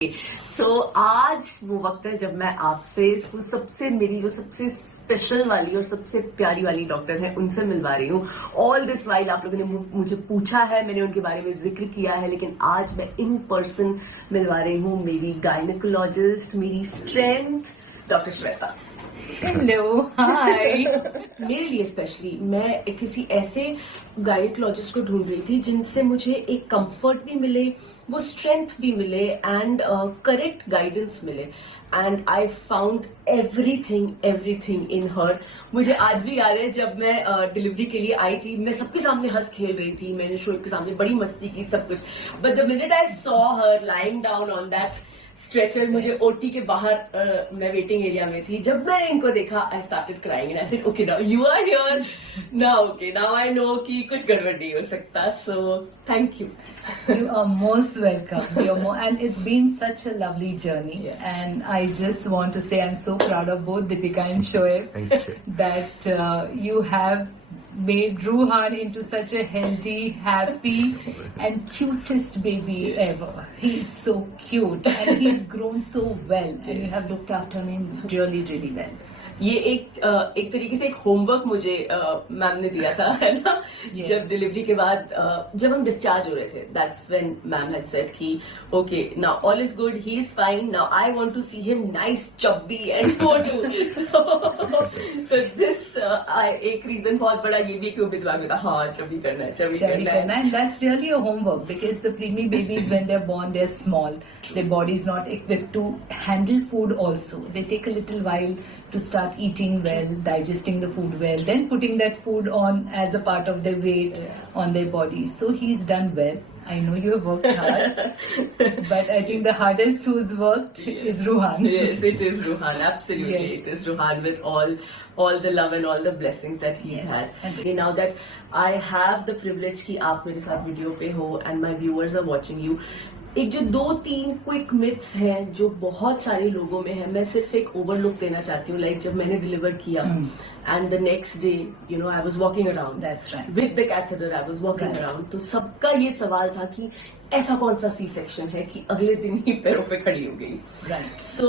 आज वो वक्त है जब मैं आपसे वो मेरी जो सबसे स्पेशल वाली और सबसे प्यारी वाली डॉक्टर है उनसे मिलवा रही हूँ। ऑल दिस वाइल आप लोगों ने मुझे पूछा है, मैंने उनके बारे में जिक्र किया है, लेकिन आज मैं इन पर्सन मिलवा रही हूँ मेरी गायनेकोलॉजिस्ट, मेरी स्ट्रेंथ डॉक्टर श्वेता। हेलो, हाय। मेरे लिए स्पेशली मैं किसी ऐसे गायनेकोलॉजिस्ट को ढूंढ रही थी जिनसे मुझे एक कंफर्ट भी मिले, वो स्ट्रेंथ भी मिले एंड करेक्ट गाइडेंस मिले। And I found everything in her. मुझे आज भी याद है जब मैं डिलीवरी के लिए आई थी, मैं सबके सामने हंस खेल रही थी, मैंने शोएब के सामने बड़ी मस्ती की, सब कुछ। But the minute I saw her lying down on that stretcher, मुझे ओटी के बाहर मैं वेटिंग एरिया में थी, जब मैंने इनको देखा I started crying and I said okay now you are here, now okay now I know कि कुछ गड़बड़ नहीं हो सकता। So thank you. You are most welcome. And it's been such a lovely journey. Yeah. And I just want to say I'm so proud of both Deepika and Shoaib Thank you. that you have made Ruhan into such a healthy, happy, and cutest baby ever. He's so cute and he's grown so well, and you have looked after him really, really well. ये एक तरीके से एक होमवर्क मुझे मैम ने दिया था, है ना? Yes. जब डिलीवरी के बाद जब हम डिस्चार्ज हो रहे थे, that's when ma'am had said कि okay now all is good, he is fine, now I want to see him nice, chubby and photo. तो दिस एक रीजन बहुत बड़ा ये भी कि वो दिमाग में था, हाँ चब्बी करना है, चब्बी करना है। And that's really a homework, because the preemie babies, when they're born, they're small, their body is not equipped to handle food also. They take a little while to start eating well, digesting the food well, then putting that food on as a part of their weight on their body. So he's done well. I know you have worked hard, but I think the hardest who's worked is Ruhan. Yes, it is Ruhan. Absolutely, Yes. it is Ruhan with all the love and all the blessings that he's Yes. had. Okay, now that I have the privilege कि आप मेरे साथ वीडियो पे हो and my viewers are watching you, एक जो 2-3 quick myths हैं जो बहुत सारे लोगों में है, मैं सिर्फ एक ओवरलुक देना चाहती हूँ। लाइक जब मैंने डिलीवर किया and the next day you know I was walking around That's right. With the catheter, I was walking Right. Around, तो सबका ये सवाल था कि ऐसा कौन सा सी सेक्शन है कि अगले दिन ही पैरों पे खड़ी हो गई। Right. सो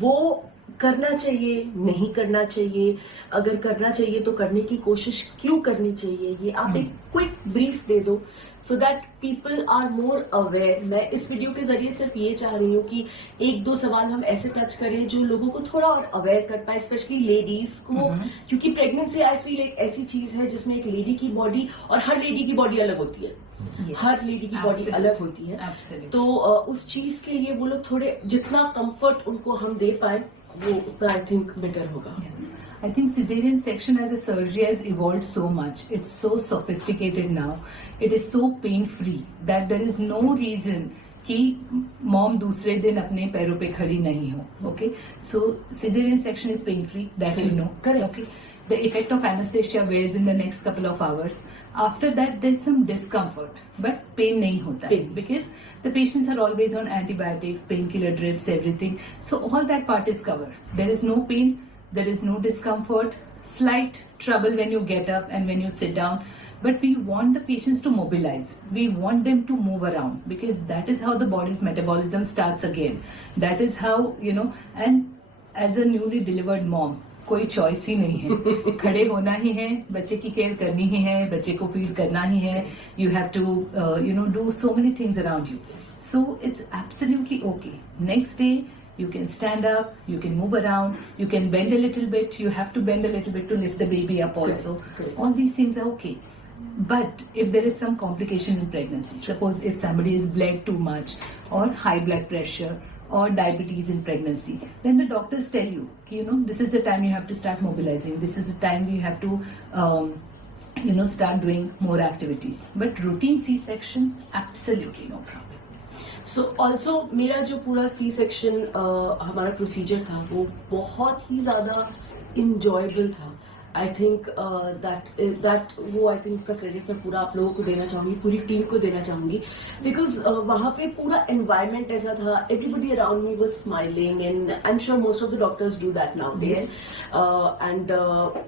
वो करना चाहिए, नहीं करना चाहिए, अगर करना चाहिए तो करने की कोशिश क्यों करनी चाहिए, ये आप एक क्विक ब्रीफ दे दो so that people are more aware. मैं इस वीडियो के जरिए सिर्फ ये चाह रही हूँ कि 1-2 सवाल हम ऐसे टच करें जो लोगों को थोड़ा और अवेयर कर पाए, स्पेशली लेडीज को, क्योंकि प्रेगनेंसी आई फील एक ऐसी चीज है जिसमें एक लेडी की बॉडी, और हर लेडी की बॉडी अलग होती है, Yes. हर लेडी की बॉडी Absolutely. अलग होती है। Absolutely. तो उस चीज के लिए वो लोग थोड़े जितना कंफर्ट उनको हम दे पाए वो उतना आई थिंक बेटर होगा। I think cesarean section as a surgery has evolved so much. It's so sophisticated now. It is so pain-free that there is no reason कि mom दूसरे दिन अपने पैरों पे खड़ी नहीं हो. Okay, so cesarean section is pain-free. That you know. Correct. Okay. The effect of anesthesia wears in the next couple of hours. After that, there's some discomfort, but pain नहीं होता है, Pain. because the patients are always on antibiotics, painkiller drips, everything. So all that part is covered. There is no pain. There is no discomfort, slight trouble when you get up and when you sit down, but we want the patients to mobilize. We want them to move around, because that is how the body's metabolism starts again. That is how, and as a newly delivered mom, कोई चॉइस ही नहीं है, खड़े होना ही है, बच्चे की केयर करनी ही है, बच्चे को फीड करना ही है, you have to do so many things around you. So it's absolutely okay. Next day you can stand up, you can move around, you can bend a little bit, you have to bend a little bit to lift the baby up also. Correct. All these things are okay. But if there is some complication in pregnancy, suppose if somebody is bled too much, or high blood pressure, or diabetes in pregnancy, then the doctors tell you, this is the time you have to start mobilizing, this is the time you have to start doing more activities. But routine C-section, absolutely no problem. So also मेरा जो पूरा C section हमारा प्रोसीजर था वो बहुत ही ज्यादा इंजॉयबल था। I think that वो आई थिंक उसका क्रेडिट मैं पूरा आप लोगों को देना चाहूंगी, पूरी टीम को देना चाहूंगी, बिकॉज वहां पे पूरा एनवायरमेंट ऐसा था, everybody around me was smiling and I am sure most of the doctors do that nowadays, and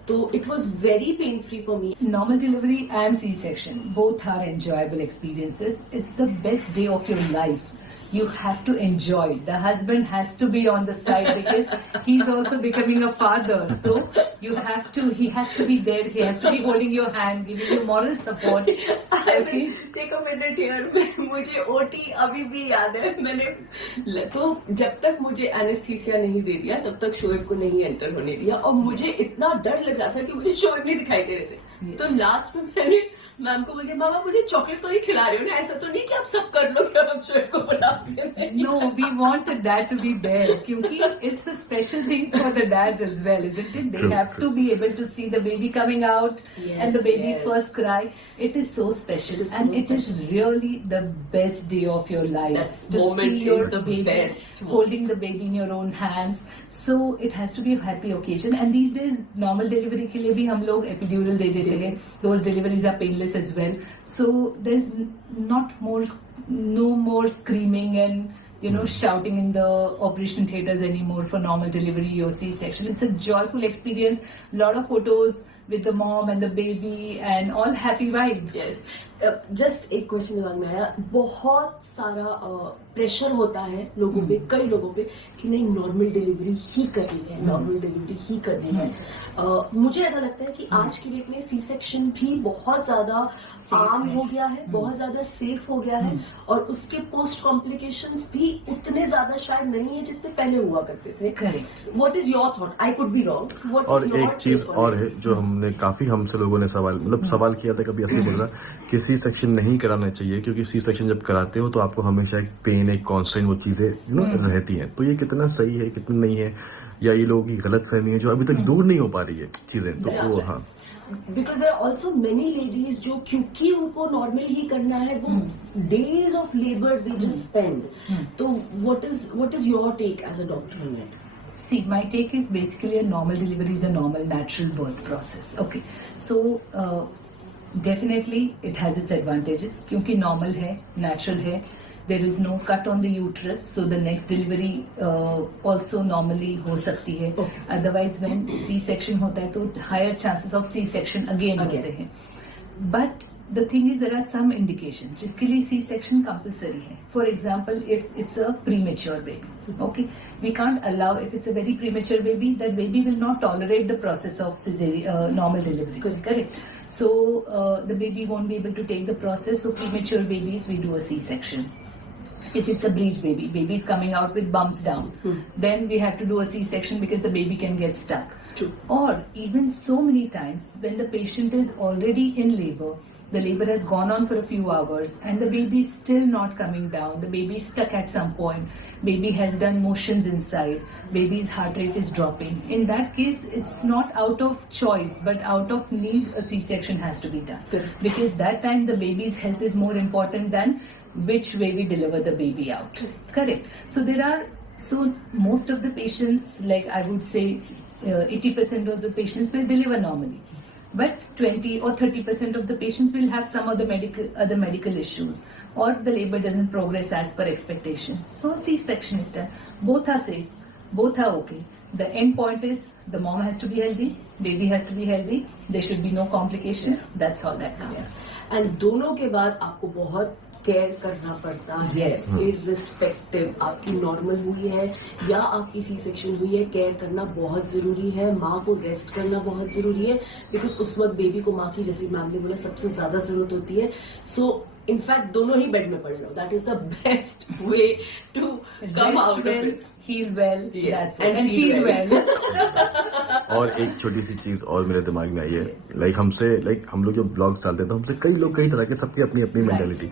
तो it was very pain free for me. Normal delivery and C-section, both are enjoyable experiences. It's the best day of your life. you have to enjoy it. The husband has to be on the side because he's also becoming a father. So he has to be there. He has to be holding your hand, giving you moral support. Okay. Take a minute here. मुझे ओटी अभी भी याद है. मैंने तो जब तक मुझे एनेस्थीसिया नहीं दे दिया तब तक शोएब को नहीं एंटर होने दिया और मुझे इतना डर लग रहा था कि मुझे शोएब नहीं दिखाई दे रहे थे. तो लास्ट में मैंने मैम को बोलिए मामा मुझे चॉकलेट तो नहीं खिला रहे हो ना, ऐसा तो नहीं कि आप सब कर लो क्या हम शोएब को बुला के. No, we want the dad to be there क्योंकि it's a special thing for the dads as well, isn't it? They have to be able to see the baby coming out and the baby's first cry. It is so special and it is really the best day of your life. That moment see your is the baby best. holding the baby in your own hands. So it has to be a happy occasion. And these days normal delivery के लिए भी हम लोग epidural दे देते हैं. Those deliveries are painless as well. So there's no more screaming and shouting in the operation theaters anymore for normal delivery or C-section. It's a joyful experience. Lot of photos with the mom and the baby and all happy vibes. Yes. Just एक क्वेश्चन दिमाग में आया. बहुत सारा प्रेशर होता है लोगों पे, कई लोगों पे कि नहीं नॉर्मल डिलीवरी ही करनी है, नॉर्मल डिलीवरी ही करनी है. मुझे ऐसा लगता है कि आज की डेट में सी सेक्शन भी बहुत ज्यादा आम हो गया है, बहुत ज्यादा सेफ हो गया है और उसके पोस्ट कॉम्प्लिकेशंस भी उतने ज्यादा शायद नहीं है जितने पहले हुआ करते थे. Correct. What is your thought? I could be wrong. और एक चीज और है जो हमसे लोगों ने सवाल किया था, कभी ऐसे बोल रहा कि सी सेक्शन नहीं कराना चाहिए क्योंकि सी सेक्शन जब कराते हो तो आपको हमेशा एक पेन, एक कांस्टेंट वो चीजें रहती हैं. तो ये कितना सही है, कितना नहीं है, या ये लोगों की गलत फहमी है जो अभी तक दूर नहीं हो पा रही है चीजें. तो वो हाँ, because there are also many ladies जो क्योंकि उनको नॉर्मल ही करना है वो days of labour they just spend. तो what is your take as a doctor on it? See, my take is basically a normal delivery is a normal natural birth process. Okay, so definitely it has its advantages क्योंकि normal है, natural है. There is no cut on the uterus, so the next delivery also normally हो सकती है. Otherwise, when C-section होता है तो higher chances of C-section again होते हैं. But the thing is there are some indications जिसके लिए C-section compulsory है. For example, if it's a premature baby, okay, we can't allow, if it's a very premature baby, that baby will not tolerate the process of normal delivery. Correct. So the baby won't be able to take the process. So premature babies, we do a C-section. If it's a breech baby is coming out with bumps down, then we have to do a C-section because the baby can get stuck. True. Or even so many times when the patient is already in labor, the labor has gone on for a few hours and the baby is still not coming down. The baby is stuck at some point. Baby has done motions inside. Baby's heart rate is dropping. In that case, it's not out of choice, but out of need, a C-section has to be done. Correct. Because that time the baby's health is more important than which way we deliver the baby out. Correct. So most of the patients, like I would say, 80% of the patients will deliver normally. But 20 or 30% of the patients will have some other medical issues, or the labor doesn't progress as per expectation. So C-section is done. Both are safe, both are okay. The end point is the mom has to be healthy, baby has to be healthy, there should be no complication. That's all that counts. And दोनों के बाद आपको बहुत केयर करना पड़ता है. इररिस्पेक्टिव आपकी नॉर्मल हुई है या आपकी सी सेक्शन हुई है, केयर करना बहुत जरूरी है. माँ को रेस्ट करना बहुत जरूरी है बिकॉज उस वक्त बेबी को माँ की, जैसे मैम ने बोला, सबसे ज्यादा जरूरत होती है. सो इनफैक्ट दोनों ही बेड में पड़े रहो. That is the best way to come out of it. Heal well, Yes, that's it. And feel well. और एक छोटी सी चीज और मेरे दिमाग में आई है, हम लोग जो ब्लॉग्स डालते हैं तो हमसे कई लोग कई तरह के, सबकी अपनी अपनी मेंटालिटी.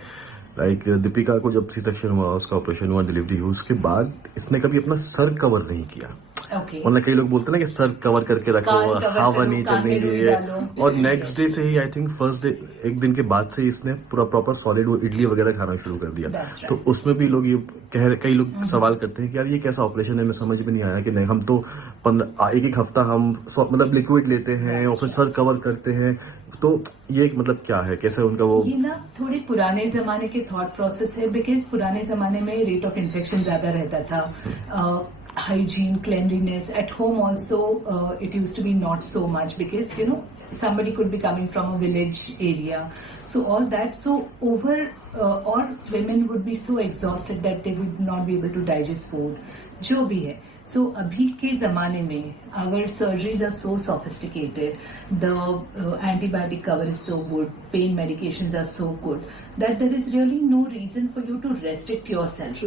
दीपिका को जब सी सेक्शन हुआ, उसका ऑपरेशन हुआ, डिलीवरी हुई, उसके बाद इसने कभी अपना सर कवर नहीं किया. Okay. मतलब कई लोग बोलते हैं ना कि सर कवर करके रखो, हवा नहीं चलनी चाहिए. और नेक्स्ट डे से ही, आई थिंक फर्स्ट डे, एक दिन के बाद से इसने पूरा प्रॉपर सॉलिड वो इडली वगैरह खाना शुरू कर दिया. right. तो उसमें भी लोग ये कई लोग सवाल करते हैं कि यार ये कैसा ऑपरेशन है. मैं समझ में नहीं आया कि नहीं, हम तो एक हफ्ता हम मतलब लिक्विड लेते हैं और फिर सर कवर करते हैं. तो ये एक मतलब क्या है, कैसे उनका वो, ये ना थोड़े पुराने जमाने के थॉट प्रोसेस है. बिकॉज पुराने जमाने में रेट ऑफ इन्फेक्शन ज्यादा रहता था. hygiene, cleanliness at home also it used to be not so much because somebody could be coming from a village area, so all that, so or women would be so exhausted that they would not be able to digest food, जो भी है. So अभी के ज़माने में our surgeries are so sophisticated, the antibiotic cover is so good, pain medications are so good that there is really no reason for you to restrict yourself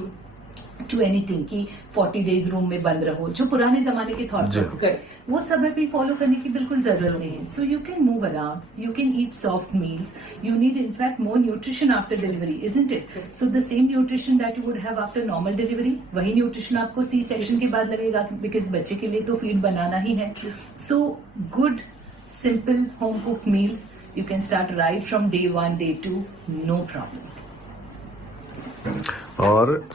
to anything कि 40 days room में बंद रहो, जो पुराने जमाने के thought process वो सब अभी फॉलो करने की बिल्कुल जरूरत नहीं है. So you can move around, you can eat soft meals, you need in fact more nutrition after delivery, isn't it? So the same nutrition that you would have after normal delivery, वही न्यूट्रिशन आपको सी सेक्शन के बाद लगेगा, बिकॉज बच्चे के लिए तो फीड बनाना ही है. So good simple home cook meals you can start right from day 1, day 2, no problem. और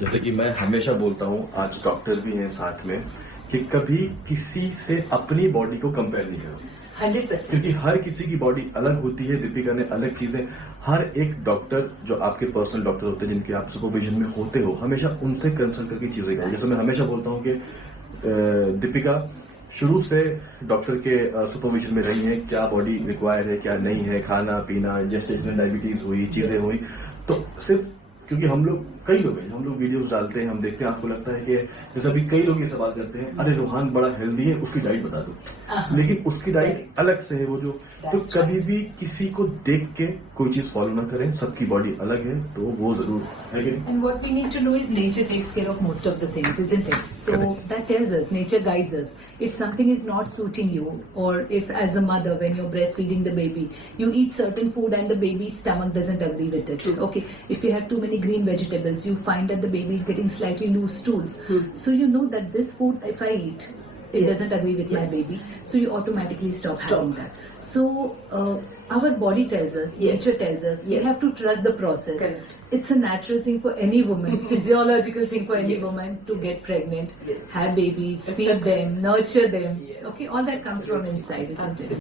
जैसे कि मैं हमेशा बोलता हूँ, आज डॉक्टर भी हैं साथ में, कि कभी किसी से अपनी बॉडी को कंपेयर नहीं करो. 100%. क्योंकि हर किसी की बॉडी अलग होती है. दीपिका ने अलग चीजें, हर एक डॉक्टर जो आपके पर्सनल डॉक्टर होते हैं, जिनके आप सुपरविजन में होते हो, हमेशा उनसे कंसल्ट करके चीजें करो. जैसे मैं हमेशा बोलता हूँ कि दीपिका शुरू से डॉक्टर के सुपरविजन में रही है, क्या बॉडी रिक्वायर है, क्या नहीं है, खाना पीना, जेस्टेशनल डायबिटीज हुई, चीजें हुई, तो सिर्फ क्योंकि हम लोग कई लोग हैं, हम लोग वीडियोस डालते हैं, हम देखते हैं, आपको लगता है कि जैसे अभी कई लोग ये सवाल करते हैं, अरे रोहान बड़ा हेल्दी है, उसकी डाइट बता दो. लेकिन उसकी डाइट अलग से है वो जो. तो कभी भी किसी को देख के कोई चीज फॉलो ना करें, सबकी बॉडी अलग है, तो वो जरूर है कि. And what we need to know is nature takes care of most of the things, isn't it? So that tells us, nature guides us. If something is not suiting you, or if as a mother when you're breastfeeding the baby, you eat certain food and the baby's stomach doesn't agree with it. Okay, if you have too many green vegetables, you find that the baby is getting slightly loose stools. So you know that this food, if I eat, it doesn't agree with my baby. So you automatically stop having that. So our body tells us, nature tells us, we have to trust the process. Correct. It's a natural thing for any woman, physiological thing for any woman to get pregnant, have babies, feed them, nurture them. Okay, all that comes from inside, isn't it?